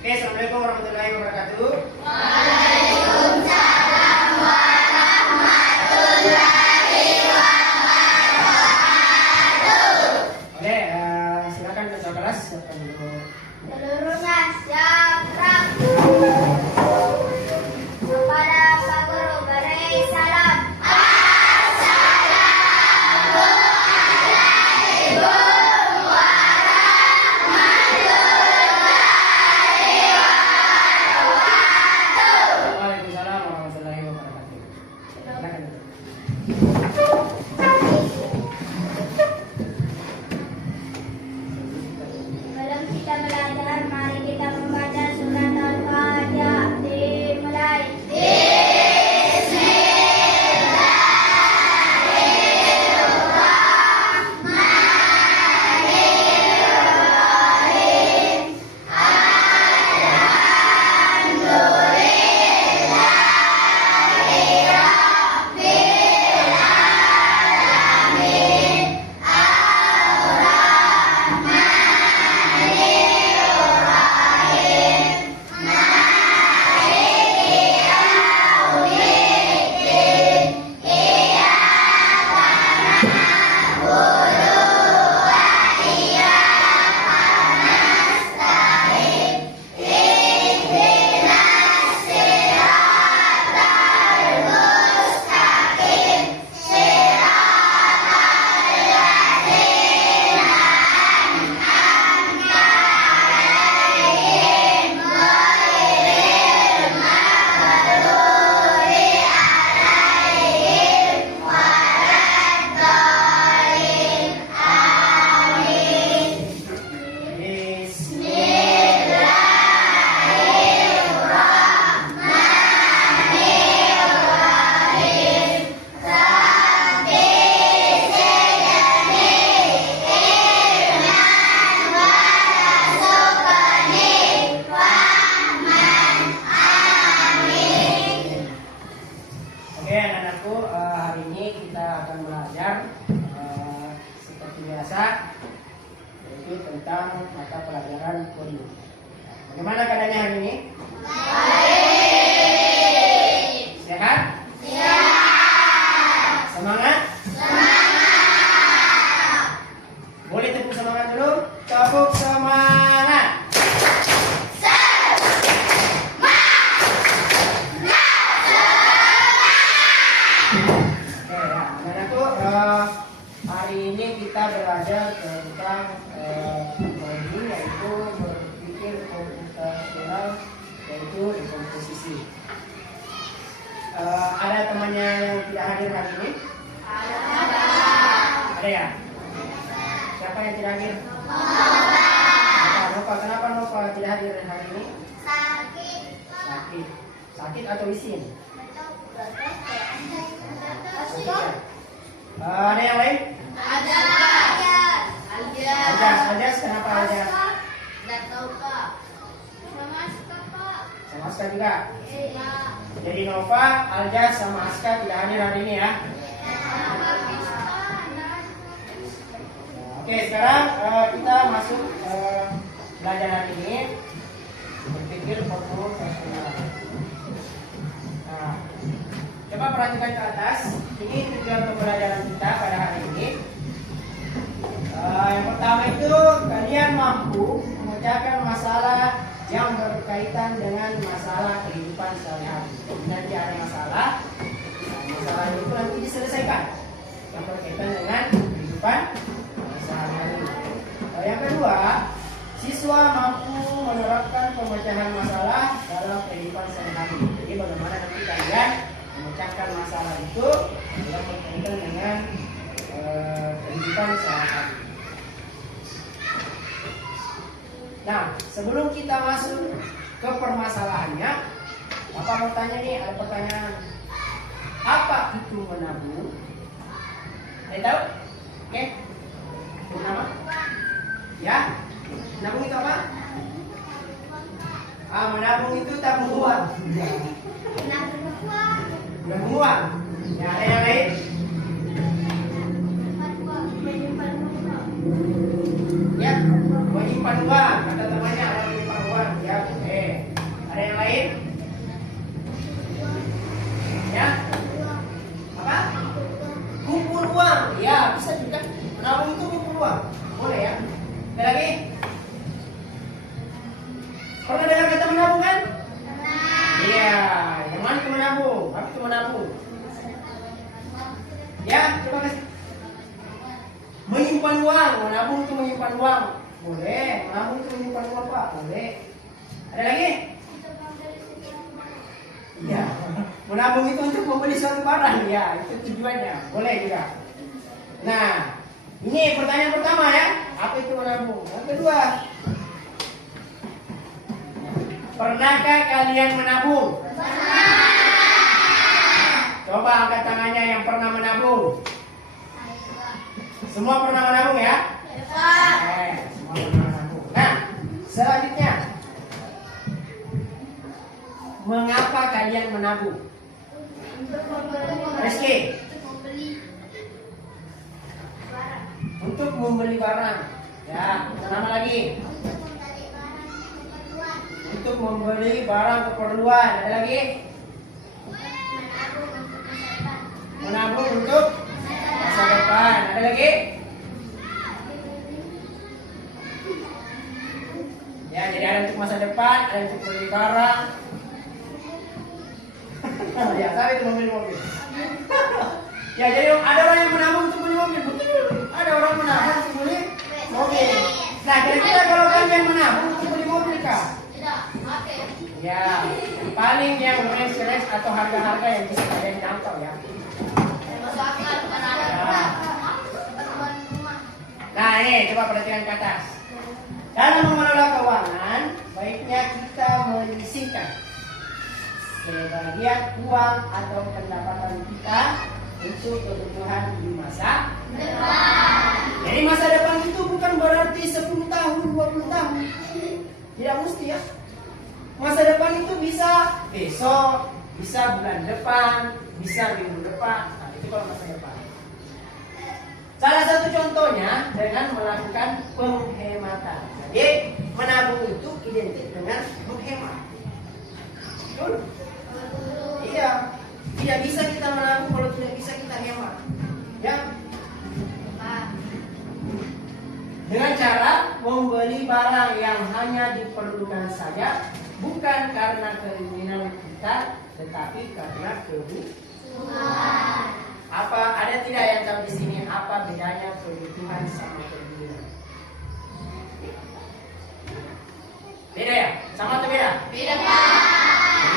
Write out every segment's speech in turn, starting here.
Oke, assalamualaikum warahmatullahi wabarakatuh. Waalaikumsalam warahmatullahi wabarakatuh. Oke, silakan ketua kelas siapkan dulu. Seluruhnya siap ragu. Kepada Pak Guru beri salam. Waalaikumsalam warahmatullahi wabarakatuh. Silakan. Sebelum kita belajar, mari kita membaca surat Al-Fatihah. Dimulai. Oke, anak-anakku, hari ini kita akan belajar seperti biasa, yaitu tentang mata pelajaran kode. Bagaimana keadaannya hari ini? Sehat? Semangat? Boleh tepuk semangat dulu? Tepuk semangat! Oke, ya, anak-anakku, hari ini kita belajar tentang coding, yaitu berpikir komputasional, yaitu dekomposisi. Ada temannya yang tidak hadir hari ini? Ada ya? Siapa yang tidak hadir? Nova. Kenapa Nova tidak hadir hari ini? Sakit. Sakit atau isin? Sakit ya? Ada yang lain? Aljas, kenapa Aljas? Sama Aska juga? Jadi Nova, Aljas, sama Aska tidak hadir hari ini ya? Oke, sekarang kita masuk belajar hari ini, berpikir komputasional. Nah, coba perhatikan ke atas. Ini tujuan pembelajaran kita pada hari ini. Yang pertama itu, kalian mampu memecahkan masalah yang berkaitan dengan masalah kehidupan sehari-hari. Nanti ada masalah, masalah itu nanti diselesaikan yang berkaitan dengan kehidupan sehari-hari. Yang kedua, siswa mampu menerapkan pemecahan masalah dalam kehidupan sehari-hari. Jadi bagaimana nanti kalian memecahkan masalah itu yang berkaitan dengan kehidupan sehari-hari. Nah, sebelum kita masuk ke permasalahannya, Bapak mau tanya nih, ada pertanyaan. Apa itu menabung? Ada tahu? Oke. Nama? Ya? Menabung itu apa? Menabung itu tabung uang. Menabung uang. Ya, ada yang lain? Ya, menyimpan uang. Kata temannya ada menyimpan uang. Ya, oke. menabung? Ya, coba kasih. Menyimpan uang, menabung itu menyimpan uang. Boleh, menabung itu menyimpan uang Pak, boleh. Ada lagi? Iya. Menabung itu untuk membeli suatu barang, ya, itu tujuannya. Boleh juga. Nah, ini pertanyaan pertama ya. Apa itu menabung? Yang kedua, pernahkah kalian menabung? Coba angkat tangannya yang pernah menabung. Semua pernah menabung ya? Semua pernah menabung. Nah, selanjutnya, mengapa kalian menabung? Rizky, untuk membeli barang. Ya, nama lagi. Untuk membeli barang keperluan. Ada lagi? Menabung untuk masa depan. Ada lagi? Ya, jadi ada untuk masa depan, ada untuk beli barang. Ya, saya itu membeli mobil. Ya, jadi ada orang yang menabung untuk beli mobil. Betul. Ada orang menabung untuk beli mobil. Nah, kira-kira kalau kalian menabung untuk beli mobil kah? Ya, paling yang range atau harga-harga yang bisa kalian jangkau ya. Nah, ini coba perhatikan ke atas. Dalam mengelola keuangan, baiknya kita menyisihkan sebagian uang atau pendapatan kita untuk kebutuhan di masa depan. Jadi masa depan itu bukan berarti 10 tahun, 20 tahun. Tidak mesti ya. Masa depan itu bisa besok, bisa bulan depan, bisa minggu depan. Nah, itu kalau masa depan. Salah satu contohnya dengan melakukan penghematan. Jadi menabung itu identik dengan menghemat. Betul? Iya. Tidak bisa kita menabung kalau tidak bisa kita hemat. Ya. Dengan cara membeli barang yang hanya diperlukan saja, bukan karena keinginan kita, tetapi karena kebutuhan. Apa ada tidak yang tahu di sini apa bedanya kebutuhan sama keinginan? Beda ya? Sama atau beda? Beda.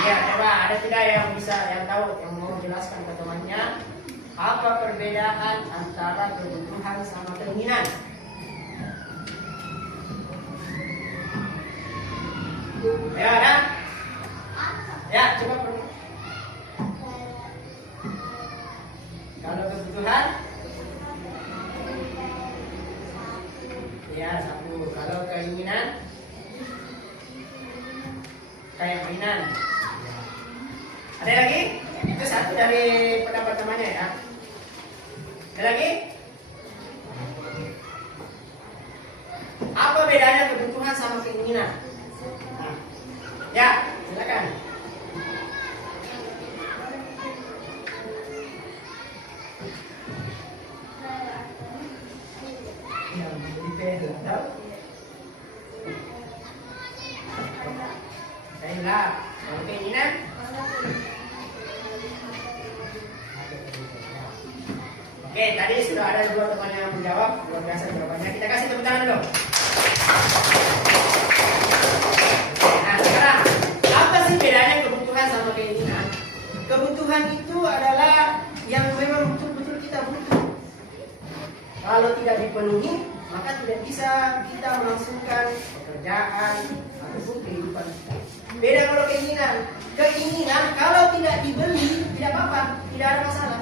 Iya, coba ada tidak yang bisa yang tahu yang mau jelaskan ke temannya apa perbedaan antara kebutuhan sama keinginan? Ya, ada? Ya, coba perlu. Kalau kebutuhan, ya satu. Kalau keinginan, kayak mainan. Ada lagi? Itu satu dari pendapat temannya ya. Ada lagi? Apa bedanya kebutuhan sama keinginan? Nah, ya, silakan. Saya kalau keinginan. Oke, tadi sudah ada dua teman yang menjawab, luar biasa jawabannya. Kita kasih tepuk tangan dulu. Nah, sekarang apa sih bedanya kebutuhan sama keinginan? Kebutuhan itu adalah yang memang betul-betul kita butuh. Kalau tidak dipenuhi, maka tidak bisa kita melangsungkan pekerjaan ataupun kehidupan kita. Beda kalau keinginan. Keinginan kalau tidak dibeli, tidak apa-apa, tidak ada masalah.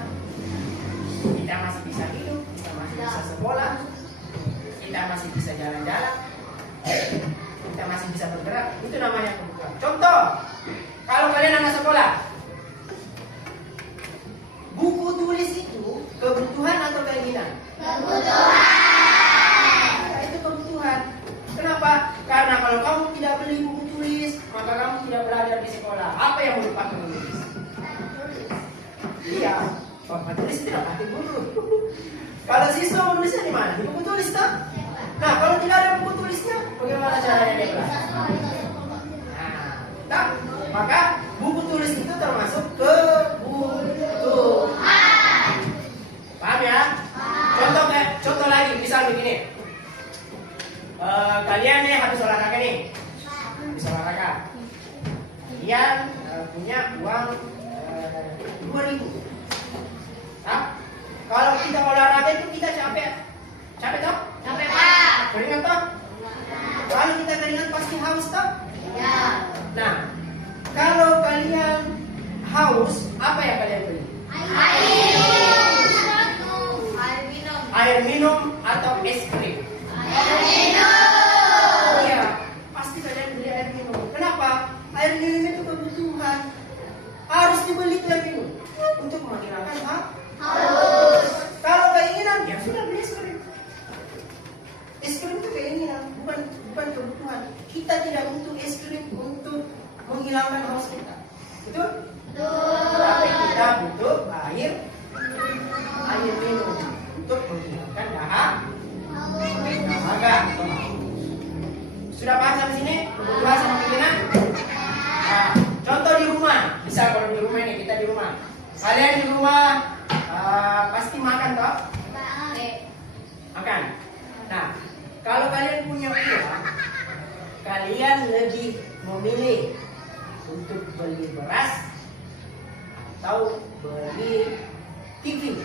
Kita masih bisa hidup, kita masih bisa sekolah, kita masih bisa jalan-jalan, kita masih bisa bergerak. Itu namanya kebutuhan. Contoh, kalau kalian anak sekolah, buku tulis itu kebutuhan atau keinginan? Kebutuhan. Nah, itu kebutuhan. Kenapa? Karena kalau kamu tidak beli buku tulis, maka kamu tidak belajar di sekolah. Apa yang melupakan menulis? Iya, Bapak tulis tidak pakai guru. Kalau siswa menulisnya di mana? Di buku tulis tak? Nah, kalau tidak ada buku tulisnya, bagaimana caranya dia belajar? Nah, tak? Maka buku tulis itu termasuk kebutuhan. punya uang 2.000. Nah, kalau kita olahraga itu kita capek toh? Capek, Pak. Keringat toh? Kalau kita keringat pasti haus toh? Ya. Nah, kalau kalian haus, apa yang kalian beli? Air minum atau es krim? Iya, pasti kalian beli air minum. Kenapa? Air minum itu kebutuhan. Harus dibeli air minum untuk menghilangkan haus. Kalau keinginan, ya sudah beli es krim. Es krim itu keinginan, bukan kebutuhan. Kita tidak butuh es krim untuk menghilangkan haus kita. Betul? Tapi kita butuh air minum untuk menghilangkan dahaga. Sudah paham sampai sini? Kebutuhan sama keinginan? Nah, contoh di rumah, bisa kalau di rumah ini kita di rumah. Kalian di rumah pasti makan toh? Makan. Nah, kalau kalian punya uang, kalian lebih memilih untuk beli beras atau beli TV?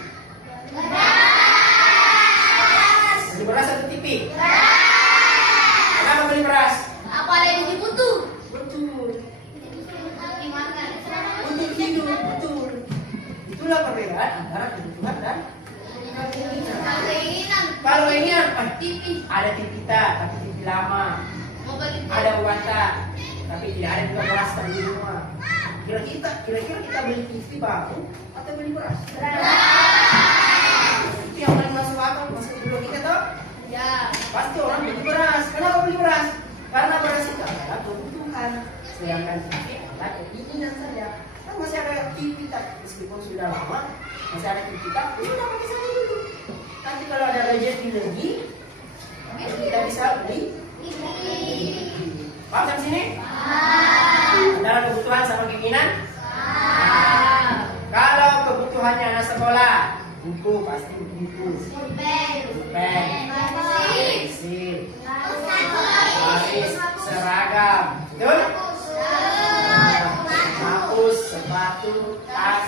Beli beras atau TV? Kenapa beli beras? Betul. Untuk hidup, betul. Itulah perbedaan antara kebutuhan dan keinginan. Kalau ini ada TV kita, tapi TV lama. Ada wanta, tapi tidak ada juga beras di rumah. Kira-kira kita beli TV baru atau beli beras? Itu yang paling masuk akal, masuk dulu kita toh? Ya. Pasti orang beli beras. Kenapa beli beras? Karena beras itu adalah kebutuhan. Sedangkan TV adalah keinginan saja. Kan masih ada TV tak, meskipun sudah lama, masih ada TV tak, ya sudah pakai saja dulu. Nanti kalau ada rezeki lagi, kita bisa beli. Paham sampai sini? Antara kebutuhan sama keinginan? Kalau kebutuhannya anak sekolah, buku pasti buku, pulpen, pensil, baris, seragam, betul? Hapus, sepatu, tas,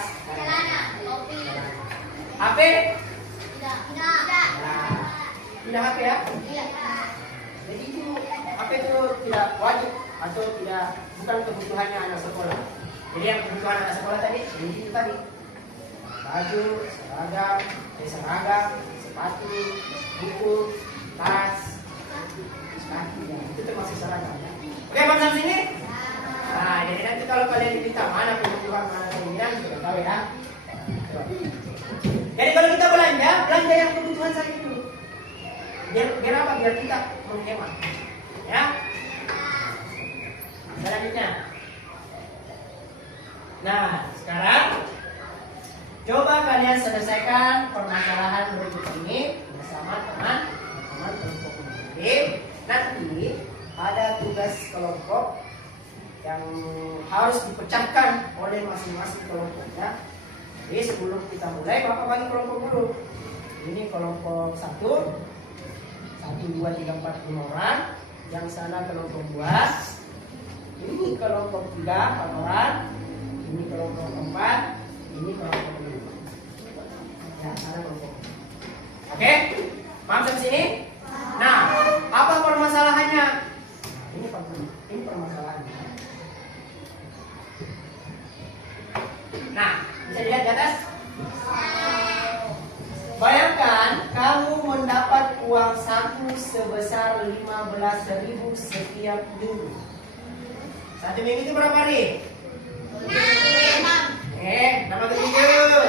HP? Tidak HP ya? Jadi itu HP itu tidak wajib atau tidak, bukan kebutuhannya anak sekolah. Jadi yang kebutuhan anak sekolah tadi, itu tadi baju, seragam, sepatu, buku, tas, kaki, ya. Itu termasuk seragam. Ya. Oke, bang sampai sini. Nah, jadi nanti kalau kalian diminta mana kebutuhan, mana keinginan, sudah tahu ya. Jadi kalau kita belanja yang kebutuhan saja dulu. Biar apa? Biar kita menghemat. Ya. Selanjutnya. Nah, sekarang coba kalian selesaikan permasalahan berikut ini bersama teman-teman kelompok ini. Nanti ada tugas kelompok yang harus dipecahkan oleh masing-masing kelompoknya. Jadi sebelum kita mulai, Bapak bagi kelompok dulu. Ini kelompok 1, 2, 3, 4, 5 orang. Yang sana kelompok 2. Ini kelompok 3, 4 orang. Ini kelompok 4. Ini kelompok 5. Ya, sana kelompok. Oke? Paham sampai sini? Nah, apa permasalahannya? Ini permasalahannya. Nah, bisa dilihat di atas? Bayangkan kamu mendapat uang saku sebesar 15.000 setiap minggu. Satu minggu itu berapa hari? 6. Nama ketujuh.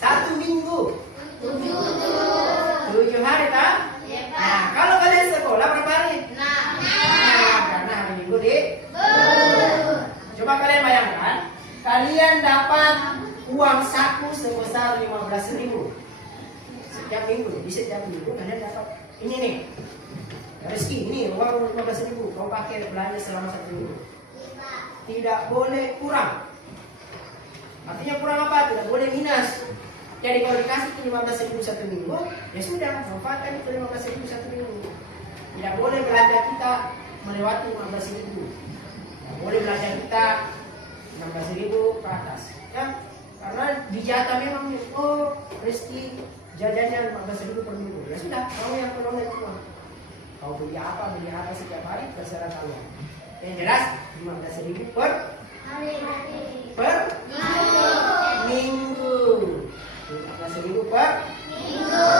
1 minggu 7 hari tak? Nah, kalau kalian sekolah berapa hari? 6. Karena hari minggu di coba kalian bayangkan, kalian dapat uang saku sebesar 15.000 setiap minggu. Di setiap minggu kalian dapat ini nih, rezeki ini uang 15.000. Kau pakai belanja selama 1 minggu. Tidak boleh kurang. Artinya kurang apa? Tidak boleh minus. Jadi kalau dikasih 15.000 1 minggu, ya sudah, manfaatkan itu 15.000 1 minggu. Tidak boleh belanja kita melewati 15.000. Tidak boleh belanja kita 16.000 ke atas. Ya, karena di jatah memang Rizky jajannya 15.000 per minggu. Ya sudah, kamu yang tolong semua. Kau beli apa setiap hari terserah kalian. Yang jelas 15.000 per minggu. 15.000 per minggu.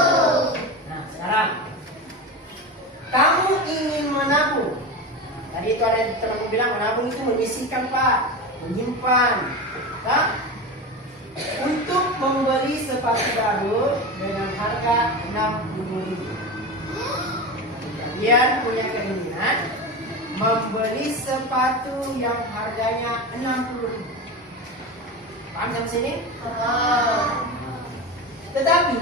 Nah, sekarang kamu ingin menabung. Tadi itu ada teman bilang menabung itu menyisihkan Pak, menyimpan. Nah, untuk membeli sepatu baru dengan harga 60.000. Kalian punya keinginan membeli sepatu yang harganya 60.000. Paham sampai sini? Tetapi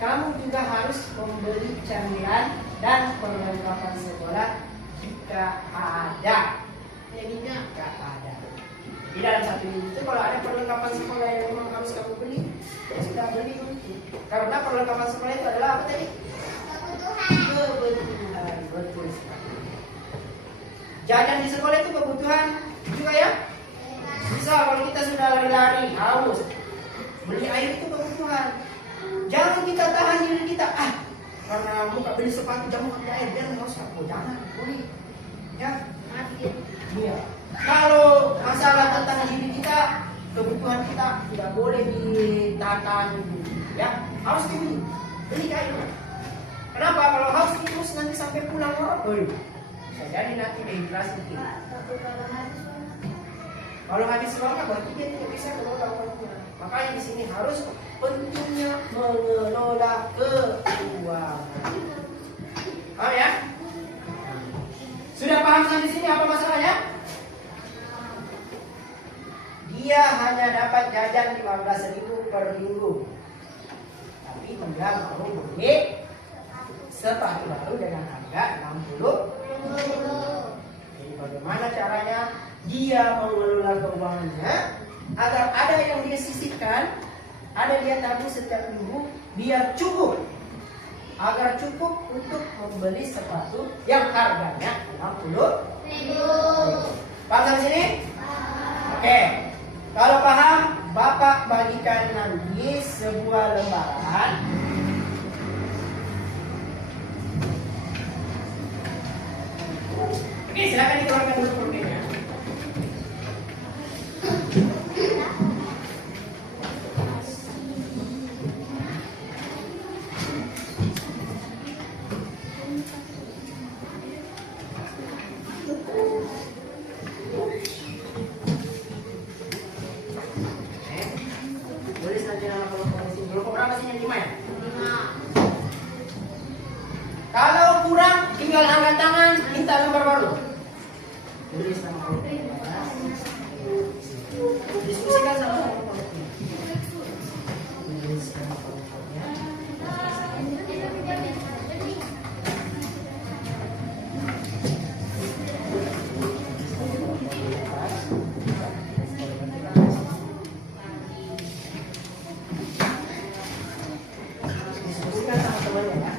kamu juga harus membeli camilan dan perlengkapan sekolah jika ada. Jika ada. Di dalam satu minggu itu kalau ada perlengkapan sekolah yang memang harus kamu beli, ya sudah beli. Karena perlengkapan sekolah itu adalah apa tadi? Kebutuhan. Betul sekali. Jajan di sekolah itu kebutuhan juga ya. Bisa kalau kita sudah lari-lari, haus, beli air itu kebutuhan. Jangan kita tahan diri kita, karena buka beli sepatu jangan beli air, biar nggak usah. Jangan, boleh. Ya, iya. Kalau masalah tentang diri kita, kebutuhan kita tidak boleh ditahan. Ya, harus dibeli. Beli air. Kenapa? Kalau harus terus nanti sampai pulang bisa jadi nanti dehidrasi kita. Kalau habis uangnya berarti dia tidak bisa mengelola uangnya. Makanya di sini harus pentingnya mengelola keuangan. Paham ya? Sudah paham sampai sini apa masalahnya? Dia hanya dapat jajan 15.000 per minggu. Tapi dia mau beli sepatu baru dengan harga 60.000. Jadi bagaimana caranya dia mengelola keuangannya agar ada yang dia sisihkan, ada dia tabung setiap minggu biar cukup, agar cukup untuk membeli sepatu yang harganya 60.000. Paham sampai sini? Oke. Kalau paham, Bapak bagikan nanti sebuah lembaran. Oke, silakan dikeluarkan dulu pulpennya. Tulis nanti nama kelompok di sini. Kelompok berapa sih yang 5 ya? 5. Kalau kurang tinggal angkat tangan, minta lembar baru. Tulis nama kelompoknya. Diskusikan sama kelompoknya. Tulis nama kelompoknya. Diskusikan sama temannya ya.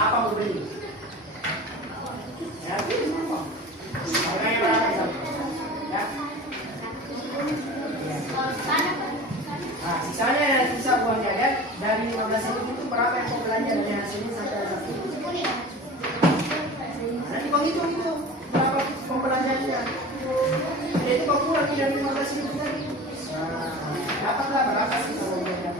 Apa mau beli? Ya, pilih apa? Harganya berapa ya? Ya. Nah, sisanya yang sisa uang jajan dari 15.000 itu berapa yang mau belanja dari hasilnya sampai satu? Nanti kau hitung itu berapa pembelanjaannya. Jadi kau kurangi dari 15.000 tadi. Nah, dapatlah berapa sih kalau jajan?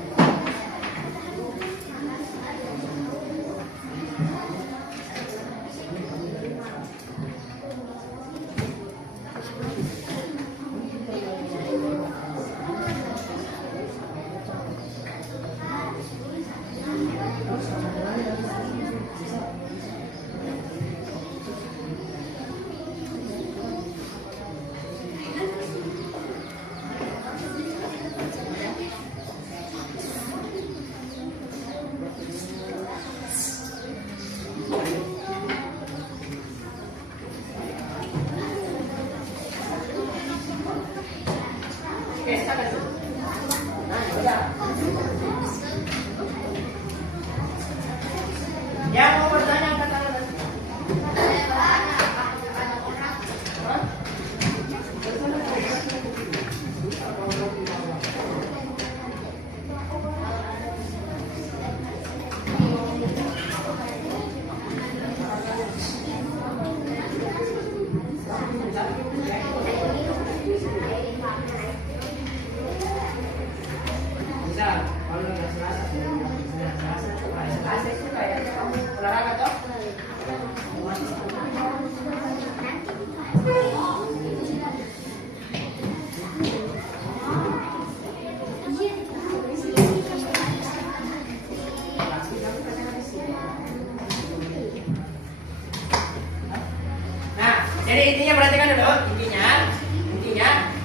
Nah, jadi intinya perhatikan dulu, intinya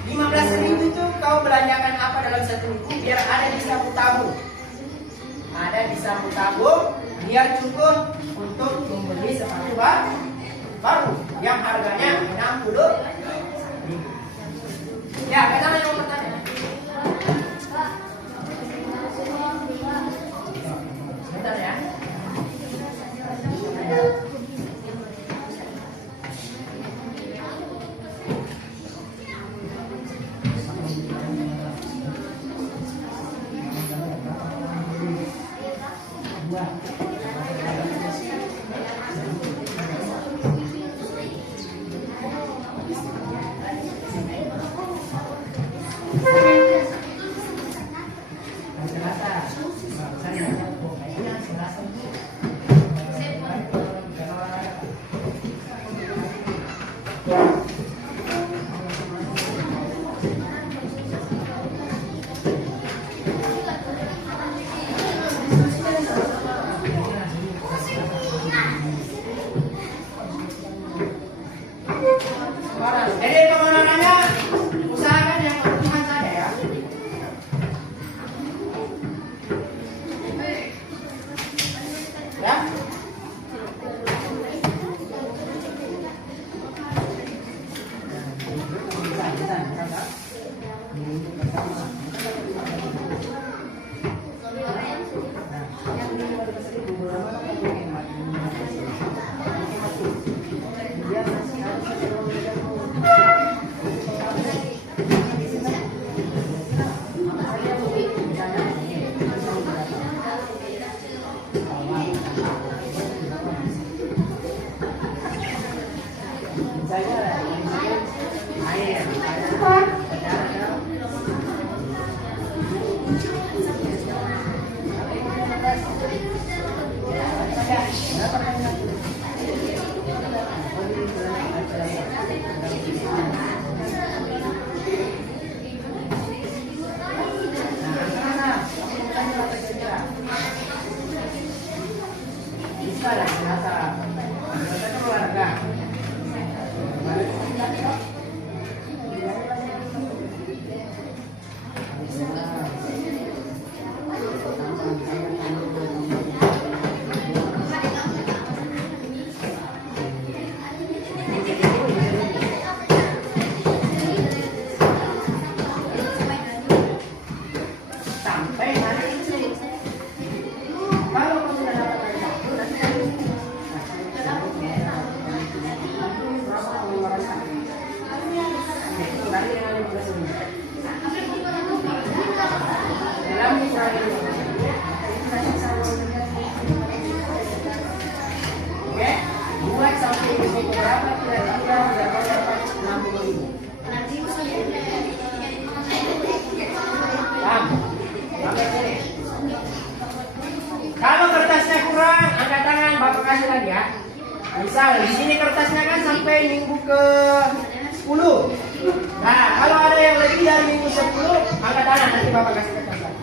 15.000 itu kau belanjakan apa dalam satu minggu biar ada di saku tabung. Ada di saku tabung biar cukup untuk membeli sepatu baru yang harganya 60.000. Ya, kita mau bertanya. Bentar ya. Jadi kemenangannya usahakan yang kebutuhan saja ya. Ya. Kalau kertasnya kurang, angkat tangan, Bapak kasih lagi ya. Misal di sini kertasnya kan sampai minggu ke 10. Nah, kalau ada yang lebih dari minggu 10, angkat tangan, nanti Bapak kasih kertas lagi.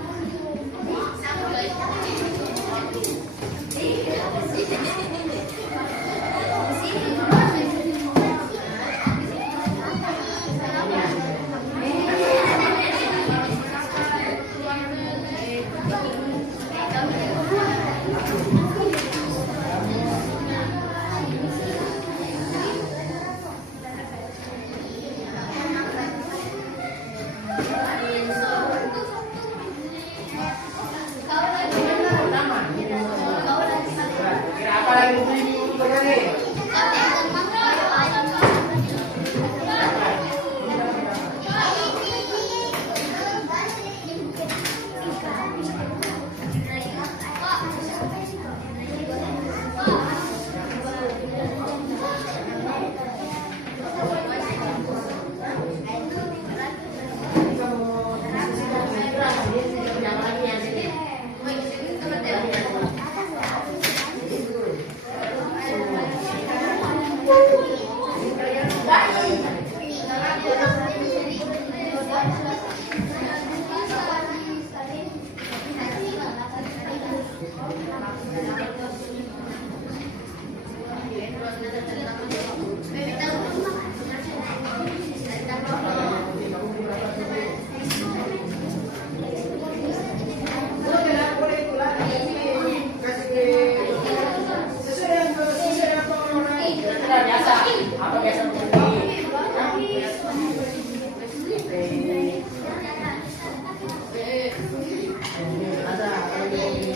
biasa. Apa biasa begini? Ada kalau begini.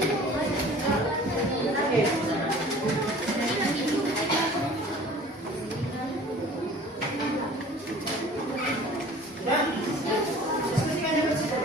Oke. Sudah? Diskusikan dulu situ.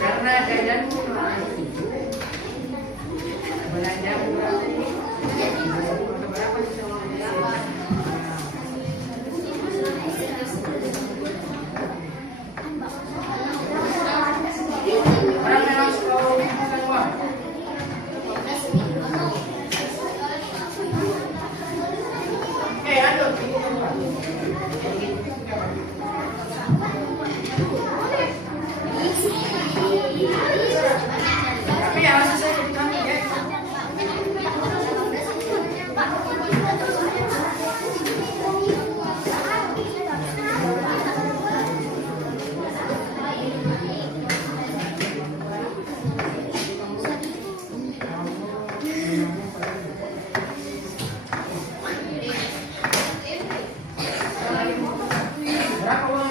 Karena jajan belanja berapa sih sama orang yang kalau makan uang. Aduh. Tapi ya harus saya jadi kami ya. Berapa uang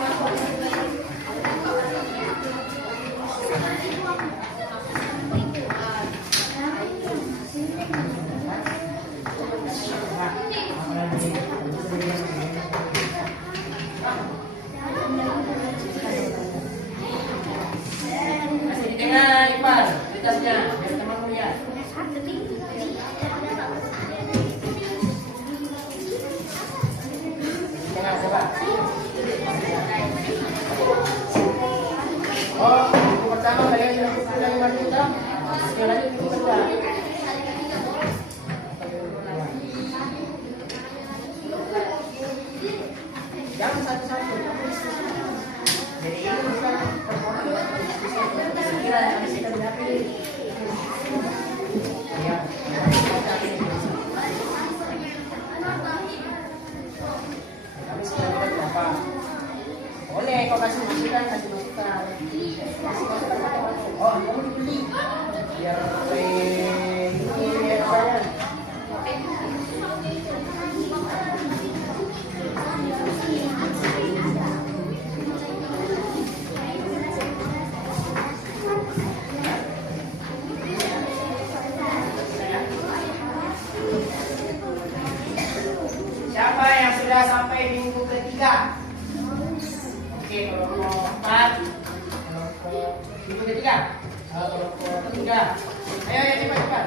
masih di tengah Ipar, di tasnya, biar temanmu lihat. sudah sampai minggu ketiga. Oke, kelompok 4, kelompok minggu ketiga, kelompok ketiga. Ayo, ayo cepat.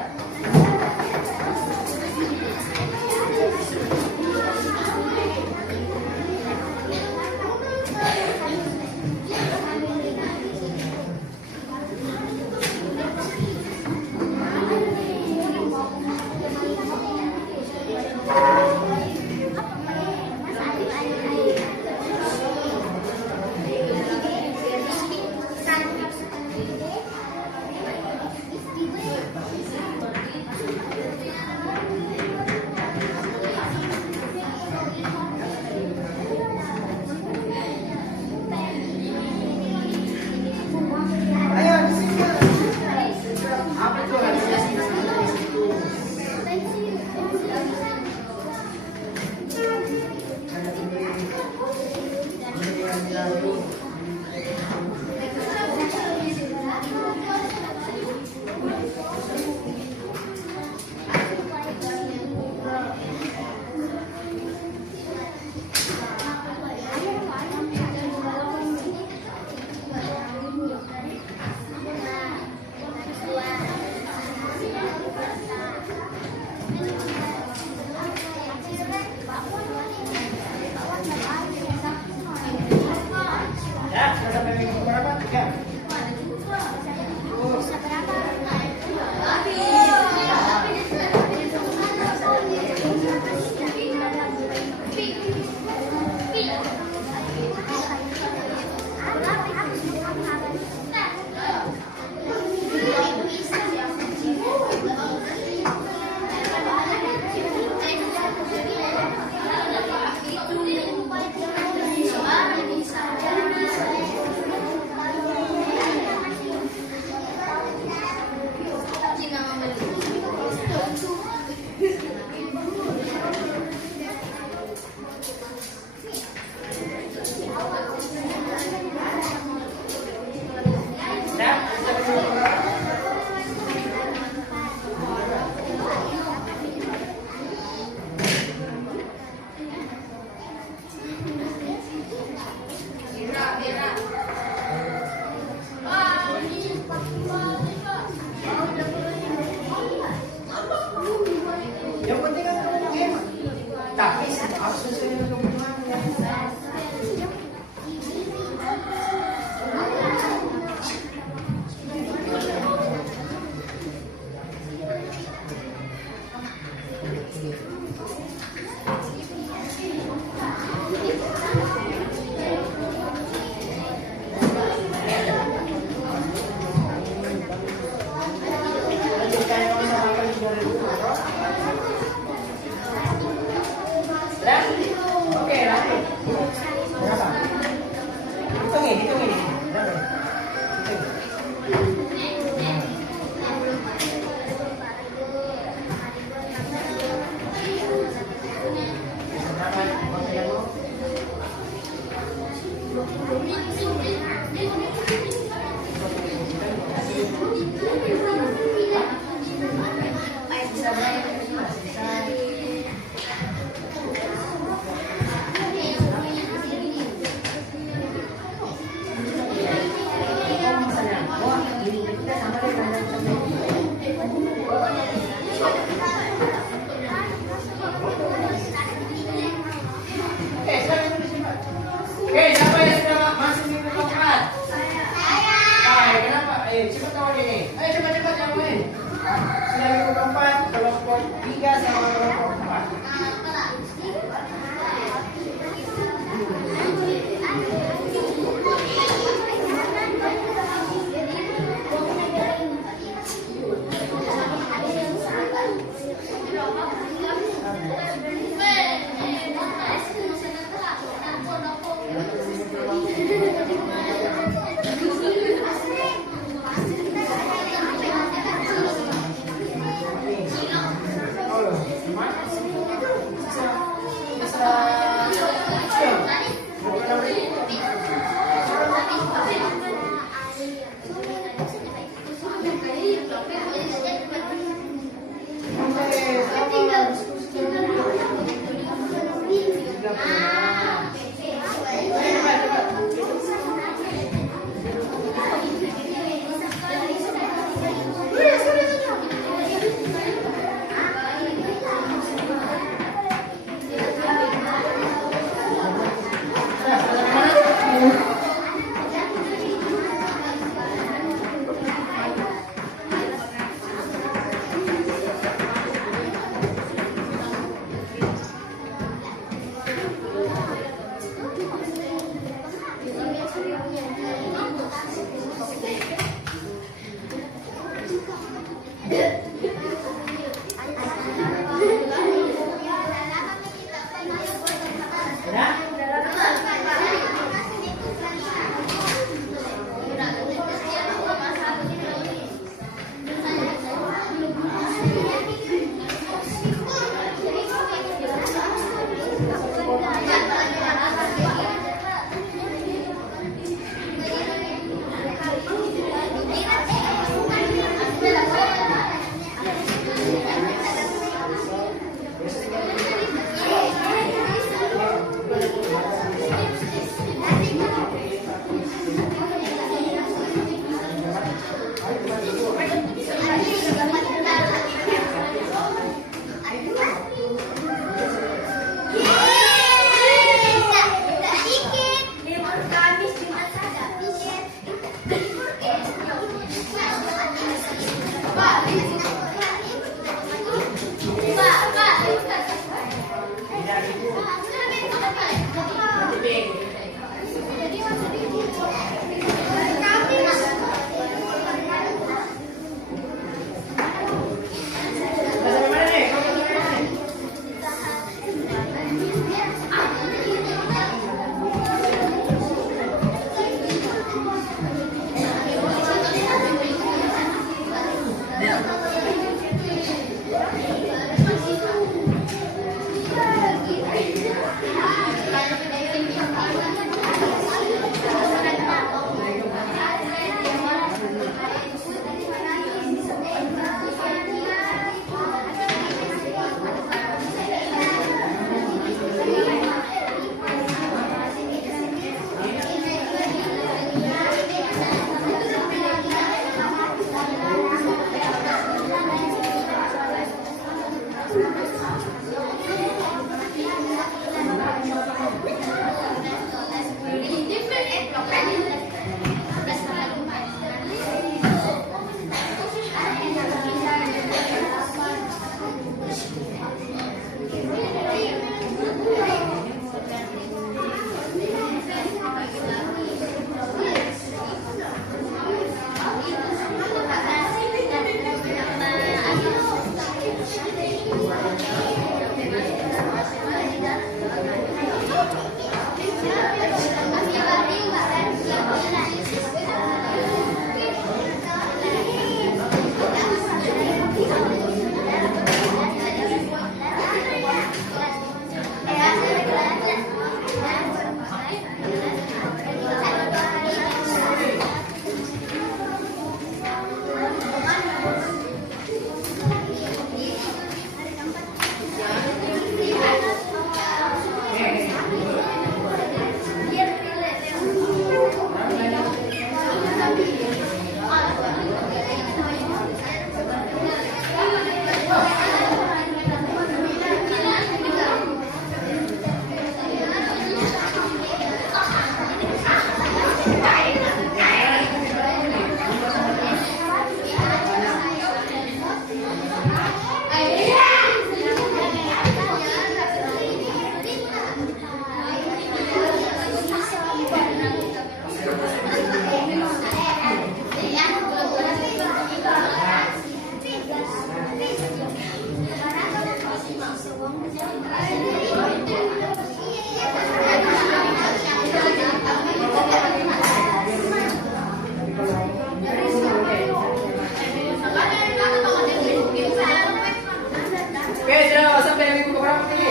boleh minggu berapa ini?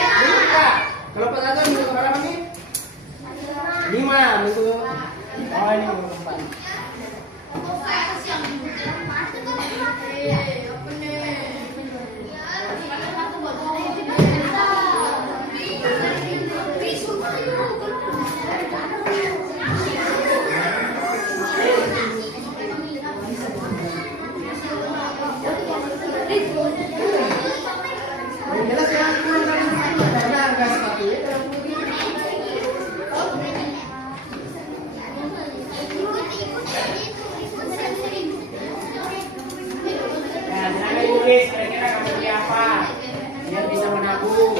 Minggu Kak. Kalau pesantren minggu berapa nih? 5 minggu. Oh ini minggu depan. Jelas ya, karena harga sepatunya dalam ya, jangan tulis kira-kira kamu beli apa biar bisa menabung.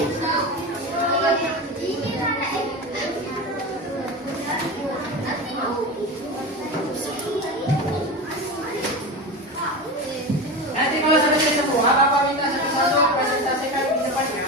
Nanti kalau selesai semua, Bapak minta satu-satu presentasikan di depannya.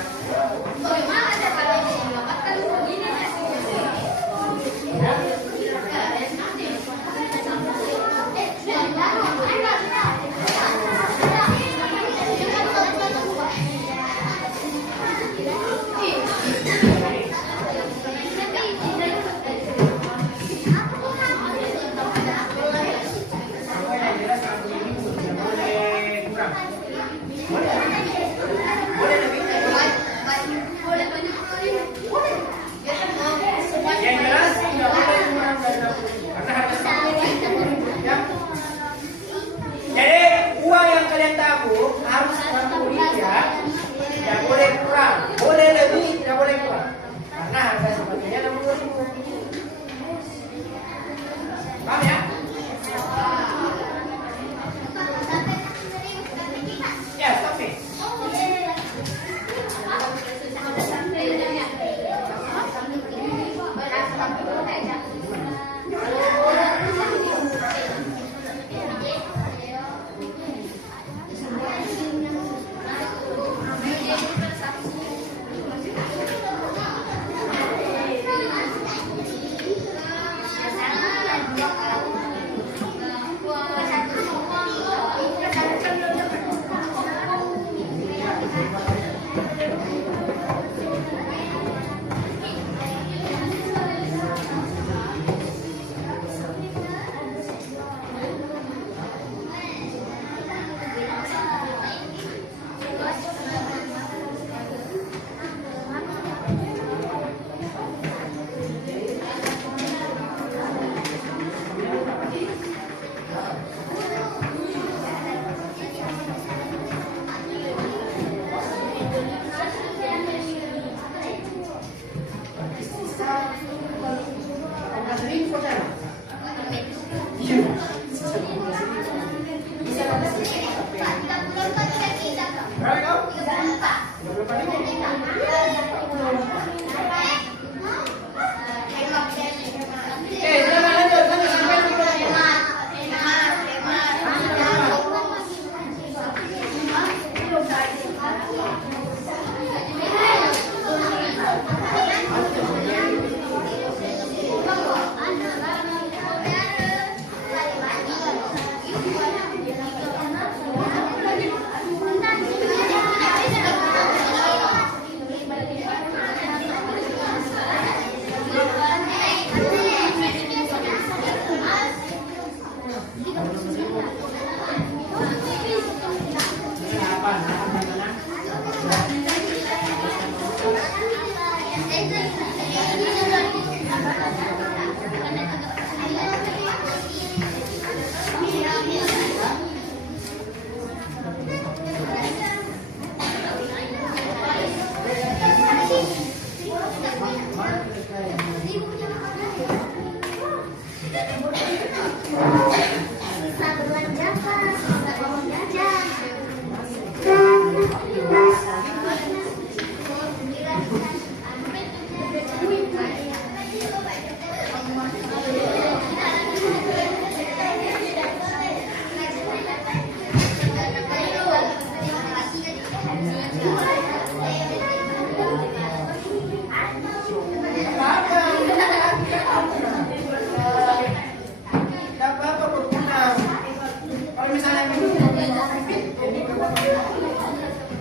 Pokoknya yang jelas kamu ini tidak boleh kurang. Boleh lebih. Yang jelas tidak boleh kurang dari 60.000 karena harga sepatunya ini 30.000 ya. Jadi uang yang kalian tabung harus 60.000 ya. Tidak boleh kurang. Boleh lebih, tidak boleh kurang. Karena harga sepatunya 60.000. Paham ya? Ya, stop nih.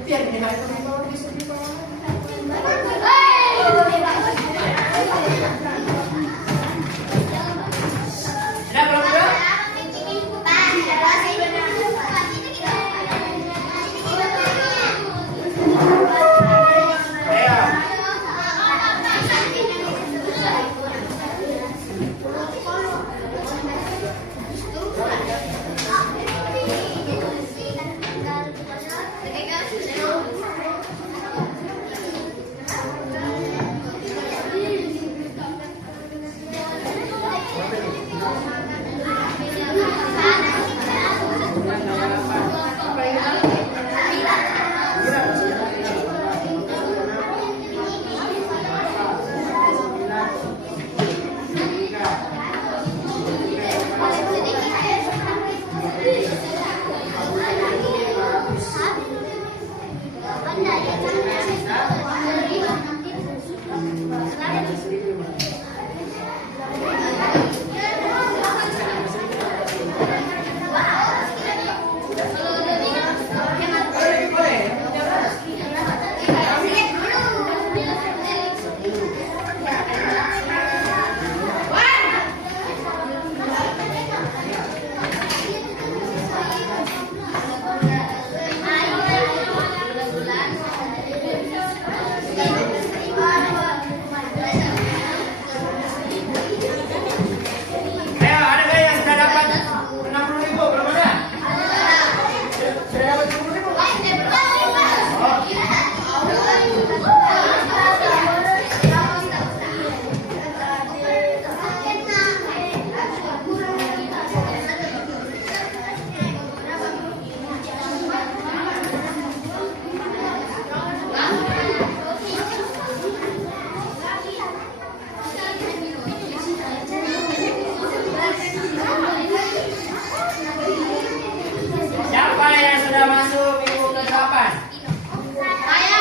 Biar di hari ini mau bisa di bawah. Sudah belum sudah? Ayo.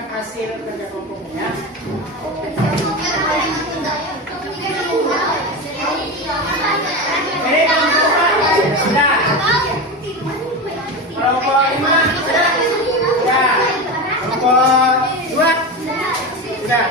menunjukkan hasil kerja kelompoknya. Jadi kelompok 4 sudah. Kelompok 5 sudah. Sudah. Kelompok 2 sudah.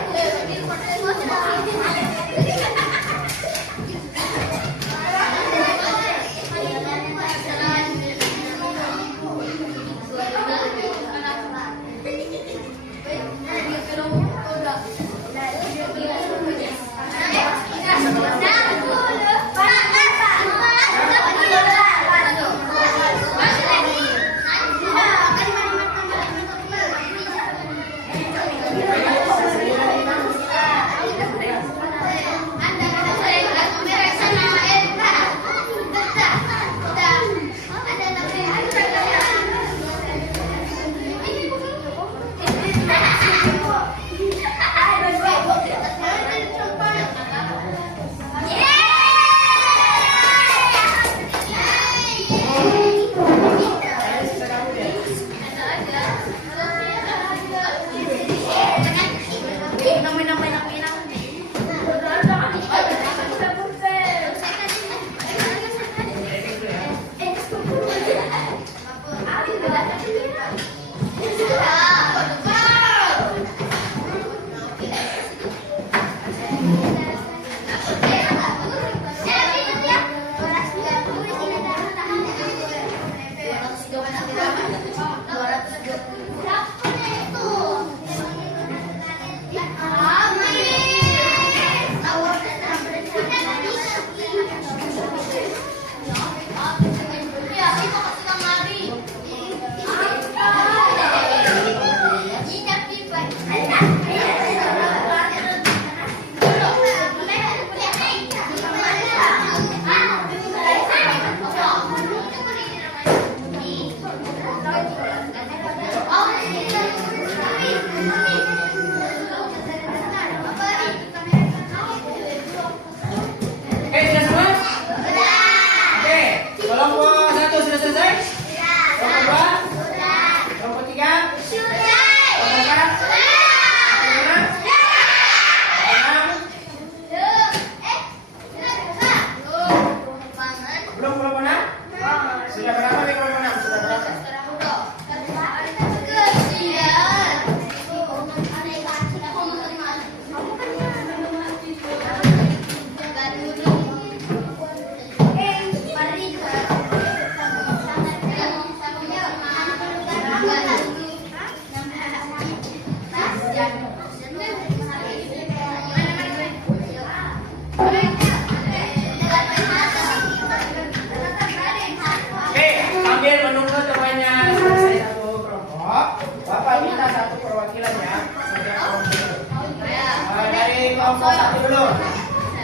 kelompok satu dulu.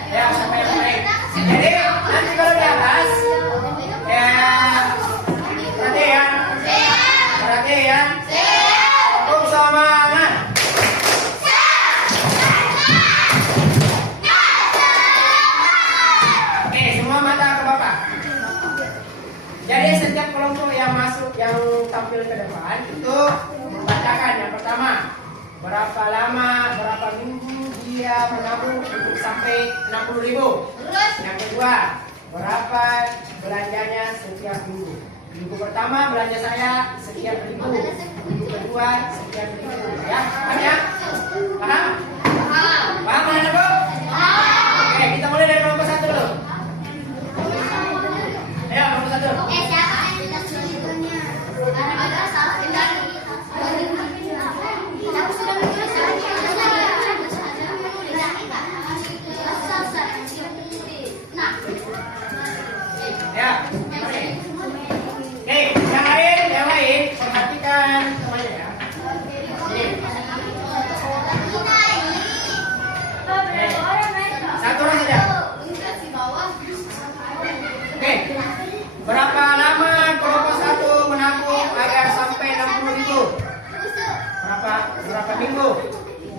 Ya, sampai yang baik. Jadi nanti kalau di atas, ya perhatian. Untuk semangat. Oke, semua mata ke Bapak. Jadi setiap kelompok yang masuk, yang tampil ke depan itu membacakan yang pertama, berapa lama, berapa minggu dia menabung untuk sampai 60.000. Yang kedua, berapa belanjanya setiap minggu. Minggu pertama belanja saya sekian ribu. Minggu kedua sekian ribu. Ya, banyak? Paham? Paham anak-anak? Oke, kita mulai dari kelompok satu dulu. Ayo, kelompok satu. Ya, oke. Oke, yang lain, perhatikan semuanya ya. Satu orang saja. Oke, berapa lama kelompok satu menabung agar sampai 60.000? Berapa minggu?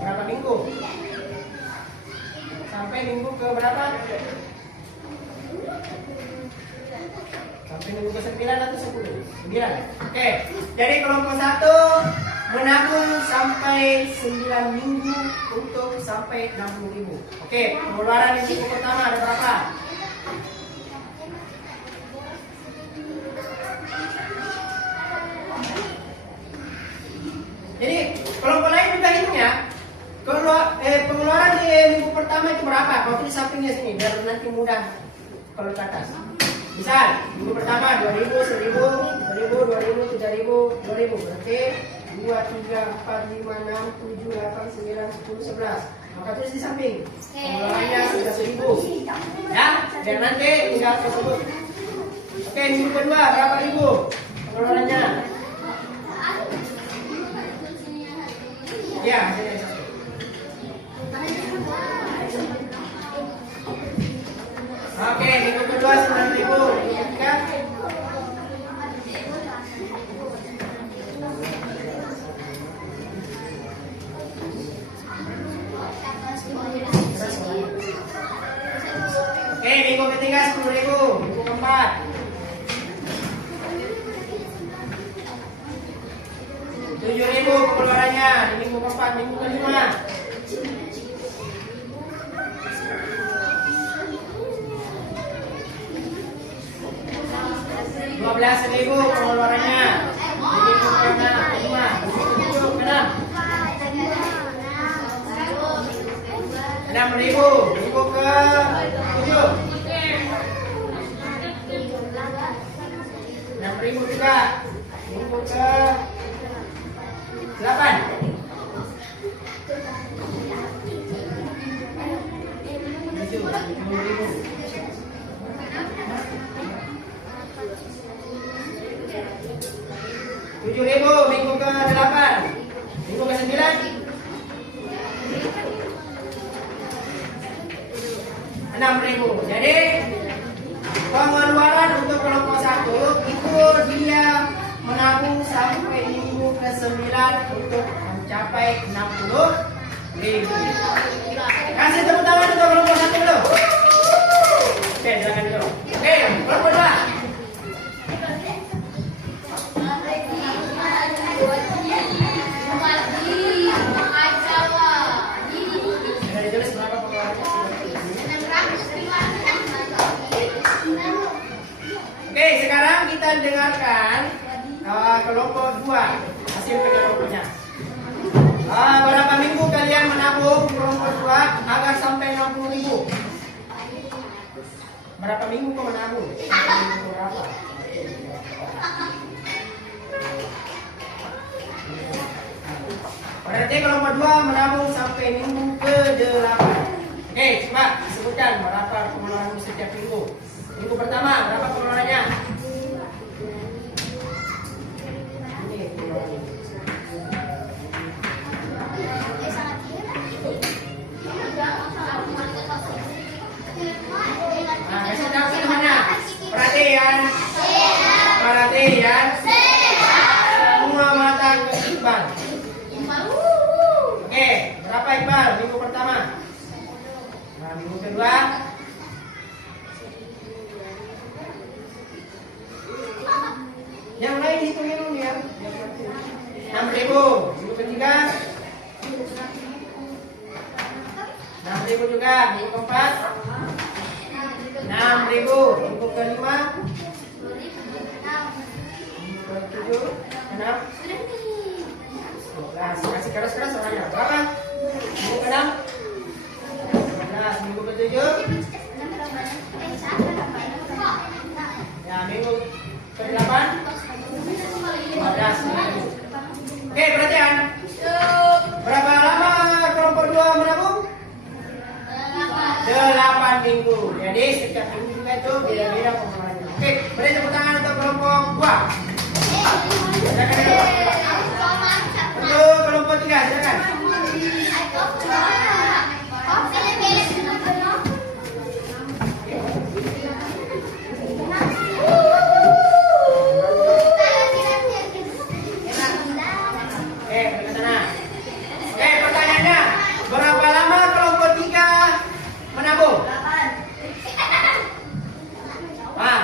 Berapa minggu? Sampai minggu ke berapa? Sampai minggu ke 9 atau 10? 9. Oke, jadi kelompok 1 menabung sampai 9 minggu untuk sampai 60.000. Oke, pengeluaran di minggu pertama ada berapa? Jadi kelompok lain juga hitung ya. Pengeluaran di minggu pertama itu berapa? Kalau di sampingnya sini biar nanti mudah kalau ke atas. Misal minggu pertama 2.000, 1.000, 2.000, 2.000, 3.000, 2.000. Berarti 2, 3, 4, 5, 6, 7, 8, 9, 10, 11. Maka tulis di samping. Pengeluarannya sudah 1.000. Ya, biar nanti tinggal tersebut. Oke, minggu kedua berapa ribu pengeluarannya? Ya, sini. Oke, minggu kedua 9.000. Ya. Oke, minggu ketiga 10.000. Minggu keempat 7.000 pengeluarannya di minggu keempat. Minggu kelima 12.000 pengeluarannya di minggu kelima. Minggu ketujuh, 6.000. Minggu ke-7 6.000 juga. Minggu ke-8 7.000. Minggu ke-8. Minggu ke-9 6.000. Jadi pengeluaran untuk kelompok 1 itu dia menabung sampai minggu ke-9 untuk mencapai 60.000. Kasih tepuk tangan untuk kelompok 1 dulu. Oke, silakan dulu. Oke, kelompok 2. Sudah ditulis berapa pengeluarannya? Oke, sekarang kita dengarkan kelompok 2 hasil kerja kelompoknya. Berapa minggu kalian menabung kelompok 2 agar sampai 60.000? Berapa minggu kau menabung? Minggu berapa? Berarti kelompok 2 menabung sampai minggu ke-8. Oke, coba sebutkan berapa pengeluaran setiap minggu. Minggu pertama berapa pengeluarannya? Ini pengeluarannya. Nah, kasih tahu semuanya. Perhatian. Semua mata ke Iqbal. Oke, berapa Iqbal minggu pertama? Nah, minggu kedua yang lain hitungin dulu ya. 6.000. Minggu ketiga 6.000 juga. Minggu keempat 6.000. Minggu kelima 7, 6. Kasih keras-keras orangnya. Berapa? Minggu ke-6 12. Minggu ke-7 ya, minggu ke-8 15. Oke, perhatian. Berapa lama kelompok 2 menabung? 8 minggu. Jadi setiap minggu juga itu beda-beda pengeluarannya. Oke, beri tepuk tangan untuk kelompok 2. Silakan dulu. Untuk kelompok 3, silakan. Oke, pertanyaannya, berapa lama kelompok 3 menabung? 8. Nah,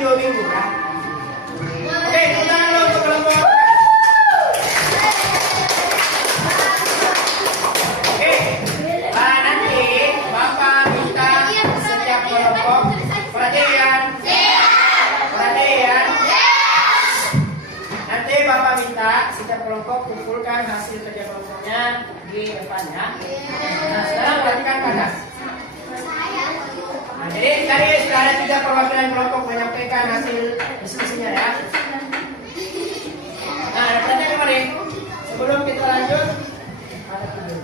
2 minggu ya. Oke, kita dulu untuk kelompok. Oke, nanti Bapak minta setiap kelompok perhatian. Nanti Bapak minta setiap kelompok kumpulkan hasil kerja kelompoknya di depannya. Nah, sekarang perhatikan pada. Nah, jadi tadi sudah ada 3 perwakilan kelompok menyampaikan hasil diskusinya ya. Nah, perhatikan kembali. Sebelum kita lanjut, ada video.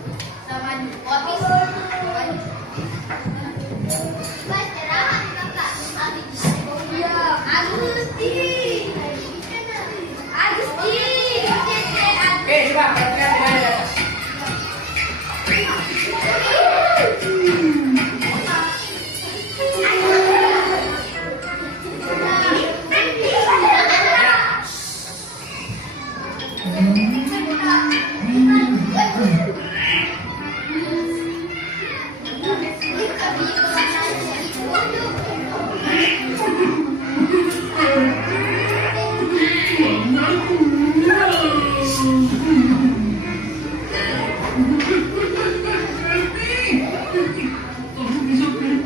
Oke, coba perhatikan dengan di atas.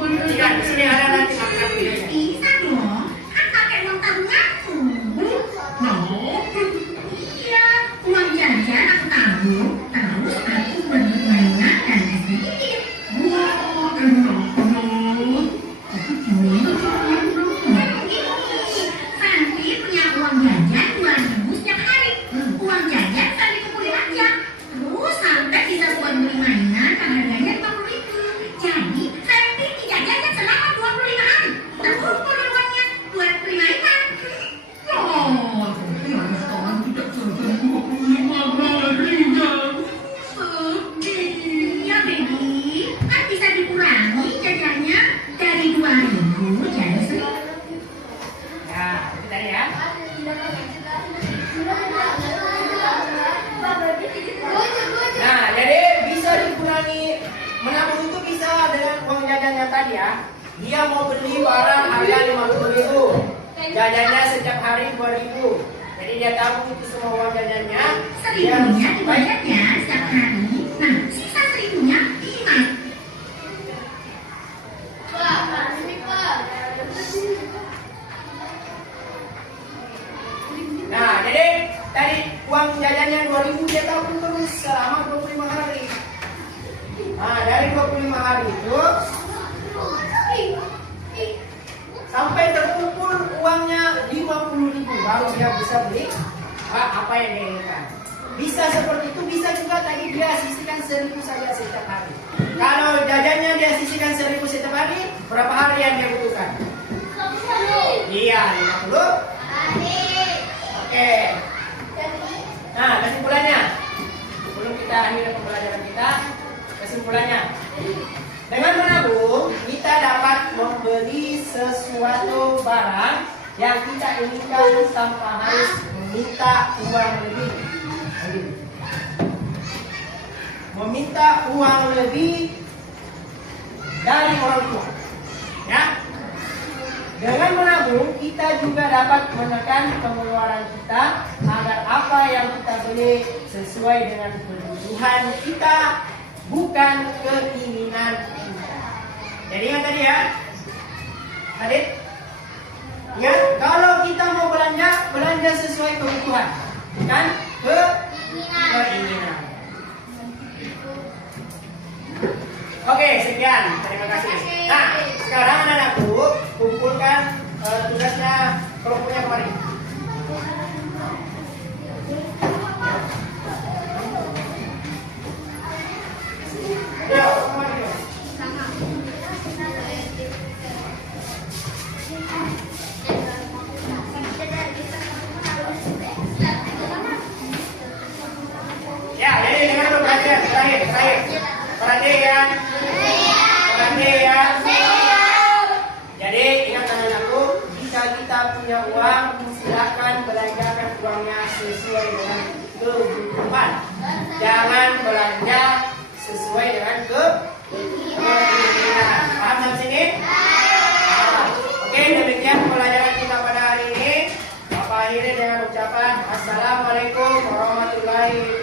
Perhatikan, di sini ada nanti makan videonya. Bisa dong, kan pakai uang tabunganku. Loh, iya, uang jajan aku tabung, terus aku beli mainan dan sedikit. Wow, enak. Tapi gue Santi punya uang jajan 2.000 setiap hari. Uang jajan Santi kumpulin aja. Terus sampai bisa buat beli mainan yang harganya 50.000. Jadi Santi tidak jajan selama 25 hari. Terkumpul uangnya buat beli mainan. Oh, tapi ada sekarang tidak jajan 25 hari ya. Sedih ya, Baby. Kan bisa dikurangi jajannya dari 2.000 jadi 1.000. Nah, itu tadi ya. Nah, jadi bisa dikurangi, menabung itu bisa dengan uang jajannya tadi ya. Dia mau beli barang harga 50.000, jajannya setiap hari 2.000. Jadi dia tabung itu semua uang jajannya. Dia 1.000-nya sampai dibayar ya setiap hari. Nah, sisa 1.000-nya dimas. Nah, jadi tadi uang jajannya 2.000 dia tabung terus selama 25 hari. Nah, dari 25 hari itu sampai terkumpul uangnya 50.000 baru dia bisa beli apa yang dia inginkan. Bisa seperti itu, bisa juga tadi dia sisihkan 1.000 saja setiap hari. Kalau jajannya dia sisihkan 1.000 setiap hari, berapa hari yang dia butuhkan? Iya, 50. Oke. Nah, kesimpulannya. Sebelum kita akhiri pembelajaran kita, kesimpulannya. Dengan menabung, kita dapat membeli sesuatu barang yang kita inginkan tanpa harus meminta uang lebih. Meminta uang lebih dari orang tua. Ya. Dengan menabung, kita juga dapat menekan pengeluaran kita agar apa yang kita beli sesuai dengan kebutuhan kita, bukan keinginan kita. Jadi ingat tadi ya, Adit. Ingat, kalau kita mau belanja sesuai kebutuhan, bukan keinginan. Oke, sekian. Terima kasih. Nah, sekarang anak-anakku kumpulkan tugasnya kelompoknya kemarin. Ya, kemarin. Ya, jadi dengan perhatian terakhir. Perhatian. Jadi ingat anak-anakku, jika kita punya uang, silakan belanjakan uangnya sesuai dengan kebutuhan. Jangan belanja sesuai dengan keinginan. Paham sampai sini? Oke, demikian pelajaran kita Baik.